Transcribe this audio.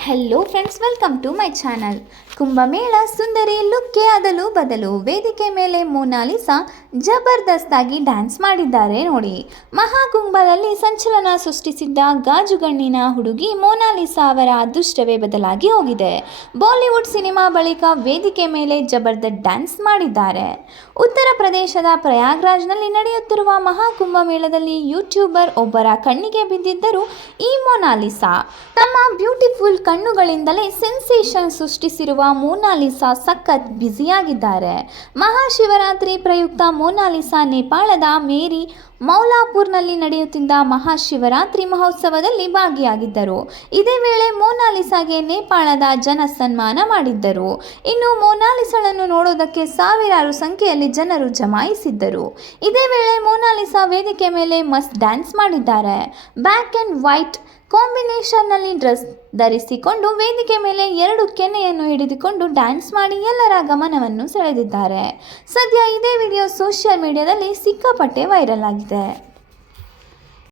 Hello friends welcome to my channel Kumbh Mela ಸುಂದರಿ ಲುಕ್ಗೆ ಅದಲು ಬದಲು ವೇದಿಕೆ ಮೇಲೆ ಮೋನಾಲಿಸಾ ಜಬರ್ದಸ್ತಾಗಿ ಡ್ಯಾನ್ಸ್ ಮಾಡಿದ್ದಾರೆ ನೋಡಿ. ಮಹಾಕುಂಭದಲ್ಲಿ ಸಂಚಲನ ಸೃಷ್ಟಿಸಿದ್ದ ಗಾಜುಗಣ್ಣಿನ ಹುಡುಗಿ ಮೋನಾಲಿಸಾ ಅವರ ಅದೃಷ್ಟವೇ ಬದಲಾಗಿ ಹೋಗಿದೆ. ಬಾಲಿವುಡ್ ಸಿನಿಮಾ ಬಳಿಕ ವೇದಿಕೆ ಮೇಲೆ ಜಬರ್ದಸ್ತ್ ಡ್ಯಾನ್ಸ್ ಮಾಡಿದ್ದಾರೆ. ಉತ್ತರ ಪ್ರದೇಶದ ಪ್ರಯಾಗ್ರಾಜ್ನಲ್ಲಿ ನಡೆಯುತ್ತಿರುವ ಮಹಾಕುಂಭ ಮೇಳದಲ್ಲಿ ಯೂಟ್ಯೂಬರ್ ಒಬ್ಬರ ಕಣ್ಣಿಗೆ ಬಿದ್ದಿದ್ದರು ಈ ಮೋನಾಲಿಸಾ ತಮ್ಮ ಬ್ಯೂಟಿಫುಲ್ ಕಣ್ಣುಗಳಿಂದಲೇ ಸೆನ್ಸೇಷನ್ ಸೃಷ್ಟಿಸಿರುವ ಮೋನಾಲಿಸಾ ಸಖತ್ ಬ್ಯುಸಿಯಾಗಿದ್ದಾರೆ. ಮಹಾಶಿವರಾತ್ರಿ ಪ್ರಯುಕ್ತ ಮೋನಾಲಿಸಾ ನೇಪಾಳದ ಮೇರಿ ಮೌಲಾಪುರ್ನಲ್ಲಿ ನಡೆಯುತ್ತಿದ್ದ ಮಹಾಶಿವರಾತ್ರಿ ಮಹೋತ್ಸವದಲ್ಲಿ ಭಾಗಿಯಾಗಿದ್ದರು. ಇದೇ ವೇಳೆ ಮೋನಾಲಿಸಾಗೆ ನೇಪಾಳದ ಜನ ಸನ್ಮಾನ ಮಾಡಿದ್ದರು. ಇನ್ನು ಮೋನಾಲಿಸಳನ್ನು ನೋಡೋದಕ್ಕೆ ಸಾವಿರಾರು ಸಂಖ್ಯೆಯಲ್ಲಿ ಜನರು ಜಮಾಯಿಸಿದ್ದರು. ಇದೇ ವೇಳೆ ಮೋನಾಲಿಸಾ ವೇದಿಕೆ ಮೇಲೆ ಮಸ್ತ್ ಡ್ಯಾನ್ಸ್ ಮಾಡಿದ್ದಾರೆ. ಬ್ಲ್ಯಾಕ್ ಆ್ಯಂಡ್ ವೈಟ್ ಕಾಂಬಿನೇಷನ್ನಲ್ಲಿ ಡ್ರೆಸ್ ಧರಿಸಿಕೊಂಡು ವೇದಿಕೆ ಮೇಲೆ ಎರಡು ಕೆನೆಯನ್ನು ಹಿಡಿದುಕೊಂಡು ಡ್ಯಾನ್ಸ್ ಮಾಡಿ ಎಲ್ಲರ ಗಮನವನ್ನು ಸೆಳೆದಿದ್ದಾರೆ. ಸದ್ಯ ಇದೇ ವಿಡಿಯೋ ಸೋಷಿಯಲ್ ಮೀಡಿಯಾದಲ್ಲಿ ಸಿಕ್ಕಾಪಟ್ಟೆ ವೈರಲ್ ಆಗಿದೆ. で